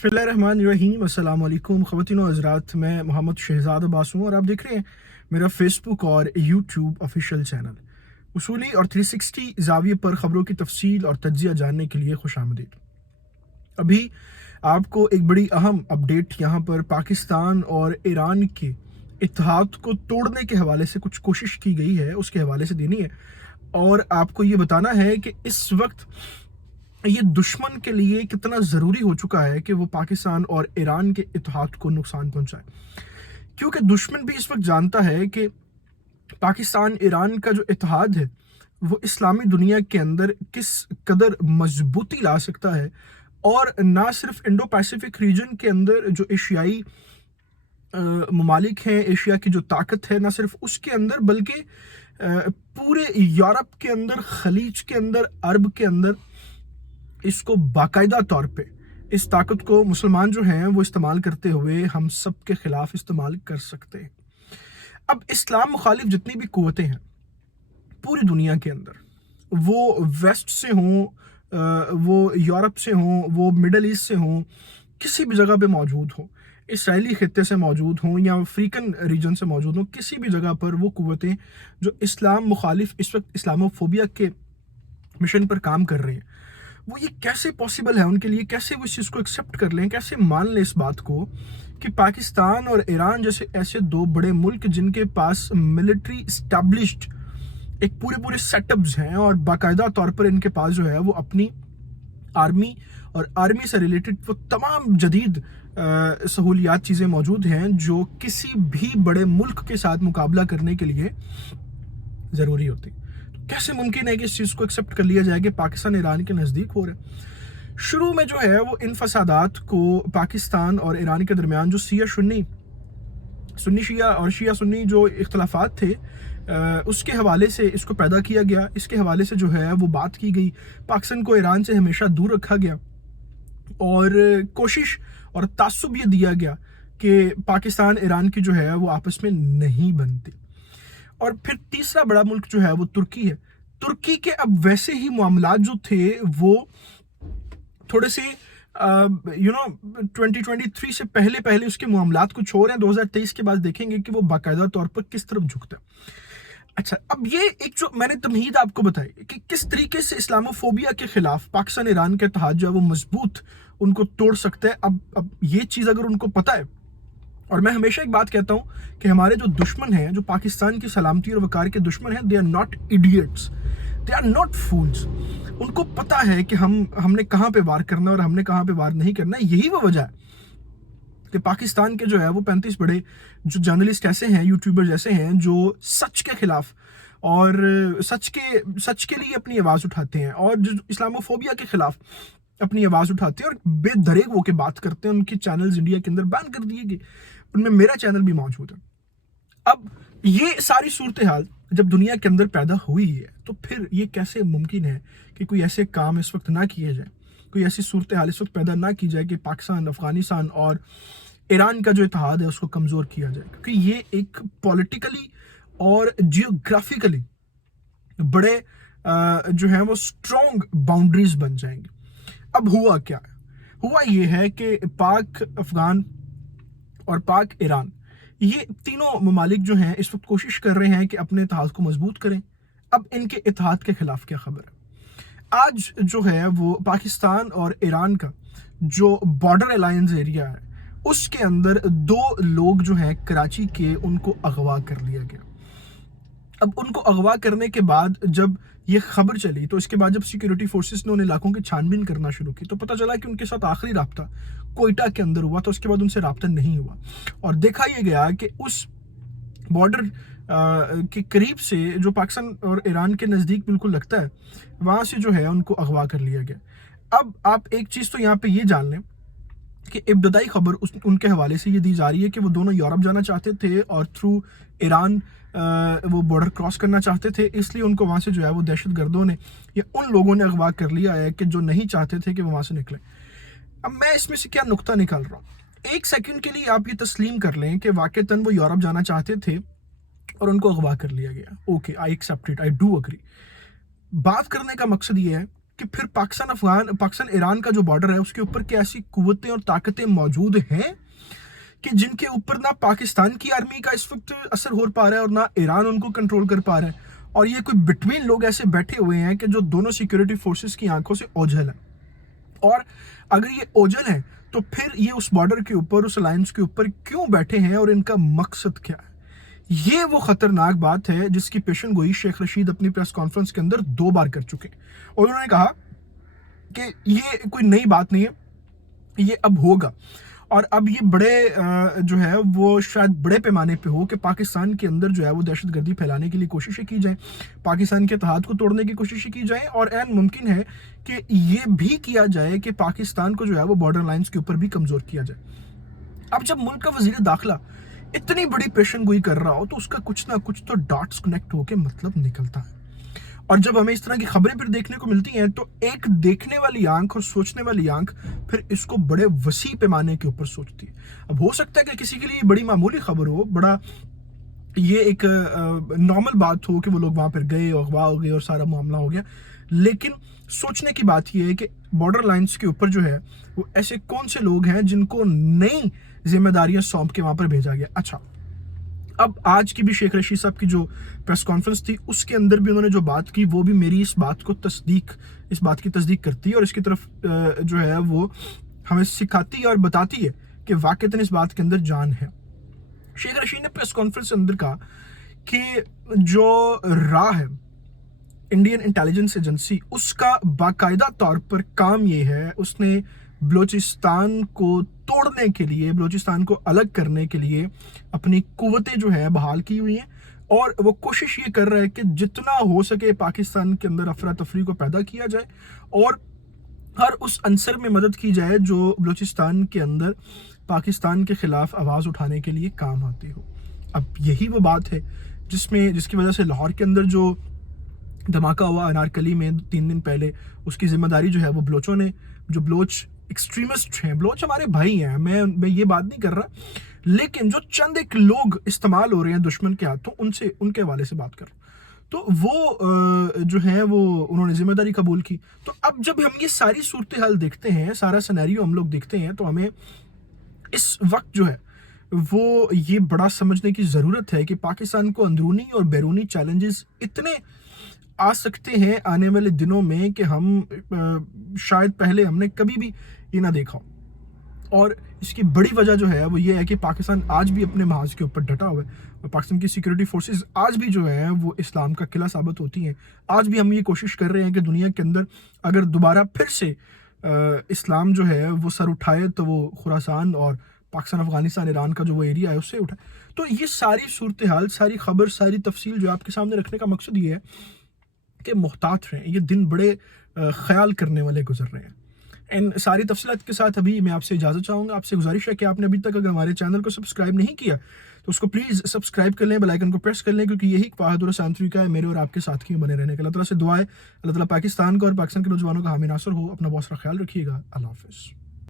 बिस्मिल्लाहिर्रहमानिर्रहीम। अस्सलाम वालेकुम ख़वातीन व हज़रात, मैं मोहम्मद शहज़ाद अब्बास हूँ और आप देख रहे हैं मेरा फेसबुक और यूट्यूब ऑफिशियल चैनल। उसूली और 360 ज़ाविये पर ख़बरों की तफसील और तज्ज़िया जानने के लिए खुशामदीद। अभी आपको एक बड़ी अहम अपडेट यहाँ पर पाकिस्तान और ईरान के इत्तेहाद को तोड़ने के हवाले से कुछ कोशिश की गई है, उसके हवाले से देनी है और आपको ये बताना है कि इस वक्त ये दुश्मन के लिए कितना ज़रूरी हो चुका है कि वो पाकिस्तान और ईरान के इत्तेहाद को नुकसान पहुंचाए, क्योंकि दुश्मन भी इस वक्त जानता है कि पाकिस्तान ईरान का जो इत्तेहाद है वो इस्लामी दुनिया के अंदर किस कदर मजबूती ला सकता है। और ना सिर्फ इंडो पैसिफिक रीजन के अंदर जो एशियाई ममालिक हैं, एशिया की जो ताकत है, ना सिर्फ उसके अंदर बल्कि पूरे यूरोप के अंदर, खलीज के अंदर, अरब के अंदर इसको बाकायदा तौर पे इस ताकत को मुसलमान जो हैं वो इस्तेमाल करते हुए हम सब के खिलाफ इस्तेमाल कर सकते हैं। अब इस्लाम मुखालिफ जितनी भी कुव्वतें हैं पूरी दुनिया के अंदर, वो वेस्ट से हों, वो यूरोप से हों, वो मिडल ईस्ट से हों, किसी भी जगह पे मौजूद हों, इसराइली खित्ते से मौजूद हों या अफ्रीकन रीजन से मौजूद हों, किसी भी जगह पर वो कुव्वतें जो इस्लाम मुखालिफ इस वक्त इस्लामोफोबिया के मिशन पर काम कर रही हैं, वो ये कैसे पॉसिबल है उनके लिए, कैसे वो इस चीज़ को एक्सेप्ट कर लें, कैसे मान लें इस बात को कि पाकिस्तान और ईरान जैसे ऐसे दो बड़े मुल्क जिनके पास मिलिट्री स्टैब्लिश्ड एक पूरे सेटअप्स हैं और बाकायदा तौर पर इनके पास जो है वो अपनी आर्मी और आर्मी से रिलेटेड वो तमाम जदीद सहूलियात चीज़ें मौजूद हैं जो किसी भी बड़े मुल्क के साथ मुकाबला करने के लिए ज़रूरी होती। कैसे मुमकिन है कि इस चीज़ को एक्सेप्ट कर लिया जाए कि पाकिस्तान ईरान के नज़दीक हो रहा है। शुरू में जो है वो इन फसादात को पाकिस्तान और ईरान के दरमियान जो सुन्नी शिया और शिया सुन्नी जो इख्तलाफात थे उसके हवाले से इसको पैदा किया गया। इसके हवाले से जो है वो बात की गई, पाकिस्तान को ईरान से हमेशा दूर रखा गया और कोशिश और तासुब ये दिया गया कि पाकिस्तान ईरान की जो है वो आपस में नहीं बनती। और फिर तीसरा बड़ा मुल्क जो है वो तुर्की है। तुर्की के अब वैसे ही मामलात जो थे वो थोड़े से 2023 से पहले उसके मामलात कुछ और हैं। 2023 के बाद देखेंगे कि वो बाकायदा तौर पर किस तरफ झुकता है। अच्छा, अब ये एक जो मैंने तमहीद आपको बताई कि किस तरीके से इस्लामोफोबिया के खिलाफ पाकिस्तान ईरान का इत्तेहाद जो है वो मजबूत उनको तोड़ सकता है। अब ये चीज़ अगर उनको पता है, और मैं हमेशा एक बात कहता हूं कि हमारे जो दुश्मन हैं, जो पाकिस्तान की सलामती और वकार के दुश्मन हैं, they are not idiots, they are not fools. उनको पता है कि हमने कहां पे वार करना है और हमने कहां पे वार नहीं करना है। यही वो वजह है कि पाकिस्तान के जो है वो 35 बड़े जो जर्नलिस्ट ऐसे हैं, यूट्यूबर जैसे हैं, जो सच के खिलाफ और सच के लिए अपनी आवाज़ उठाते हैं और जो इस्लामोफोबिया के खिलाफ अपनी आवाज़ उठाते हैं और बेदरेग वो के बात करते हैं। उनकी चैनल्स इंडिया के अंदर बैन कर दिए गए, उनमें मेरा चैनल भी मौजूद है। अब ये सारी सूरत हाल जब दुनिया के अंदर पैदा हुई है तो फिर ये कैसे मुमकिन है कि कोई ऐसे काम इस वक्त ना किए जाए, कोई ऐसी सूरत हाल इस वक्त पैदा ना की जाए कि पाकिस्तान, अफगानिस्तान और ईरान का जो इत्तेहाद है उसको कमज़ोर किया जाए, क्योंकि ये एक पॉलिटिकली और जियोग्राफिकली बड़े जो है वो स्ट्रॉन्ग बाउंड्रीज बन जाएंगे। अब हुआ क्या है? हुआ ये है कि पाक अफगान और पाक ईरान, ये तीनों ममालिक जो हैं इस वक्त कोशिश कर रहे हैं कि अपने इत्तेहाद को मजबूत करें। अब इनके इत्तेहाद के खिलाफ क्या खबर है? आज जो है वो पाकिस्तान और ईरान का जो बॉर्डर अलायंस एरिया है उसके अंदर दो लोग जो हैं कराची के, उनको अगवा कर लिया गया। अब उनको अगवा करने के बाद जब ये खबर चली तो इसके बाद जब सिक्योरिटी फोर्सेस ने उन इलाकों की छानबीन करना शुरू की तो पता चला कि उनके साथ आखिरी राब्ता कोयटा के अंदर हुआ था। उसके बाद उनसे राब्ता नहीं हुआ और देखा यह गया कि उस बॉर्डर के करीब से जो पाकिस्तान और ईरान के नज़दीक बिल्कुल लगता है, वहाँ से जो है उनको अगवा कर लिया गया। अब आप एक चीज़ तो यहाँ पे ये जान लें कि इब्तदाई खबर उनके हवाले से ये दी जा रही है कि वो दोनों यूरोप जाना चाहते थे और थ्रू ईरान वो बॉर्डर क्रॉस करना चाहते थे, इसलिए उनको वहाँ से जो है वो दहशतगर्दों ने या उन लोगों ने अगवा कर लिया है कि जो नहीं चाहते थे कि वो वहाँ से निकले। अब मैं इसमें से क्या नुक्ता निकाल रहा हूँ, एक सेकंड के लिए आप ये तस्लीम कर लें कि वाकईतन वो यूरोप जाना चाहते थे और उनको अगवा कर लिया गया। Okay, I accept it, I do agree. बात करने का मकसद ये है कि फिर पाकिस्तान ईरान का जो बॉर्डर है उसके ऊपर क्या ऐसी कुव्वतें और ताकतें मौजूद हैं कि जिनके ऊपर ना पाकिस्तान की आर्मी का इस वक्त असर हो पा रहा है और ना ईरान उनको कंट्रोल कर पा रहा है, और ये कोई बिटवीन लोग ऐसे बैठे हुए हैं कि जो दोनों सिक्योरिटी फोर्सेस की आंखों से ओझल है। और अगर ये ओझल है तो फिर ये उस बॉर्डर के ऊपर, उस अलायंस के ऊपर क्यों बैठे हैं और इनका मकसद क्या है? ये वो खतरनाक बात है जिसकी पेशन गोई शेख रशीद अपनी प्रेस कॉन्फ्रेंस के अंदर 2 बार कर चुके हैं, और उन्होंने कहा कि ये कोई नई बात नहीं है, ये अब होगा। और अब ये बड़े जो है वो शायद बड़े पैमाने पे हो कि पाकिस्तान के अंदर जो है वो दहशतगर्दी फैलाने के लिए कोशिशें की जाए, पाकिस्तान के इत्तेहाद को तोड़ने की कोशिशें की जाए, और एन मुमकिन है कि ये भी किया जाए कि पाकिस्तान को जो है वो बॉर्डर लाइंस के ऊपर भी कमज़ोर किया जाए। अब जब मुल्क का वजीर दाखिला इतनी बड़ी पेशन गोई कर रहा हो तो उसका कुछ ना कुछ तो डॉट्स कनेक्ट होकर मतलब निकलता है। और जब हमें इस तरह की खबरें फिर देखने को मिलती हैं तो एक देखने वाली आंख और सोचने वाली आंख फिर इसको बड़े वसी पैमाने के ऊपर सोचती है। अब हो सकता है कि किसी के लिए बड़ी मामूली खबर हो, बड़ा ये एक नॉर्मल बात हो कि वो लोग वहां पर गए, अगवा हो गए और सारा मामला हो गया, लेकिन सोचने की बात यह है कि बॉर्डर लाइंस के ऊपर जो है वो ऐसे कौन से लोग हैं जिनको नई जिम्मेदारियां सौंप के वहां पर भेजा गया। अच्छा, अब आज की भी शेख रशीद साहब की जो प्रेस कॉन्फ्रेंस थी उसके अंदर भी उन्होंने जो बात की वो भी मेरी इस बात की तस्दीक करती है, और इसकी तरफ जो है वो हमें सिखाती है और बताती है कि वाकईतन इस बात के अंदर जान है। शेख रशीद ने प्रेस कॉन्फ्रेंस के अंदर कहा कि जो राह है इंडियन इंटेलिजेंस एजेंसी, उसका बाकायदा तौर पर काम ये है, उसने बलूचिस्तान को तोड़ने के लिए, बलूचिस्तान को अलग करने के लिए अपनी कुव्वतें जो है बहाल की हुई हैं, और वो कोशिश ये कर रहा है कि जितना हो सके पाकिस्तान के अंदर अफरा तफरी को पैदा किया जाए और हर उस अंसर में मदद की जाए जो बलूचिस्तान के अंदर पाकिस्तान के खिलाफ आवाज़ उठाने के लिए काम आती हो। अब यही वो बात है जिसकी वजह से लाहौर के अंदर जो धमाका हुआ अनारकली में 3 दिन पहले, उसकी जिम्मेदारी जो है वो बलोचों ने, जो बलोच एक्सट्रीमिस्ट हैं, बलोच हमारे भाई हैं, मैं ये बात नहीं कर रहा, लेकिन जो चंद एक लोग इस्तेमाल हो रहे हैं दुश्मन के हाथों, उनके हवाले से बात कर रहा हूं। तो वो जो है वो उन्होंने जिम्मेदारी कबूल की। तो अब जब हम ये सारी सूरत हाल देखते हैं, सारा सिनेरियो हम लोग देखते हैं, तो हमें इस वक्त जो है वो ये बड़ा समझने की ज़रूरत है कि पाकिस्तान को अंदरूनी और बैरूनी चैलेंजेस इतने आ सकते हैं आने वाले दिनों में कि हम शायद पहले हमने कभी भी ये ना देखा हो। और इसकी बड़ी वजह जो है वो ये है कि पाकिस्तान आज भी अपने महाज के ऊपर डटा हुआ है, और पाकिस्तान की सिक्योरिटी फोर्सेस आज भी जो है वो इस्लाम का किला साबित होती हैं। आज भी हम ये कोशिश कर रहे हैं कि दुनिया के अंदर अगर दोबारा फिर से इस्लाम जो है वो सर उठाए तो वो खुरासान और पाकिस्तान, अफगानिस्तान, ईरान का जो वो एरिया है उससे उठाए। तो ये सारी सूरत हाल, सारी खबर, सारी तफसील जो आपके सामने रखने का मकसद ये है कि मुहतात रहें। ये दिन बड़े ख्याल करने वाले गुजर रहे हैं। इन सारी तफसीलात के साथ अभी मैं आपसे इजाज़त चाहूँगा। आपसे गुजारिश है कि आपने अभी तक अगर हमारे चैनल को सब्सक्राइब नहीं किया तो उसको प्लीज़ सब्सक्राइब कर लें, बेल आइकन को प्रेस कर लें, क्योंकि यही वाहिद और आसान तरीका है मेरे और आपके साथ की बने रहने का। अल्लाह ताला से दुआ है, अल्लाह ताला पाकिस्तान का और पाकिस्तान के नौजवानों का हामी नासर हो। अपना बहुत सारा ख्याल रखिएगा। अल्लाह हाफ़िज़।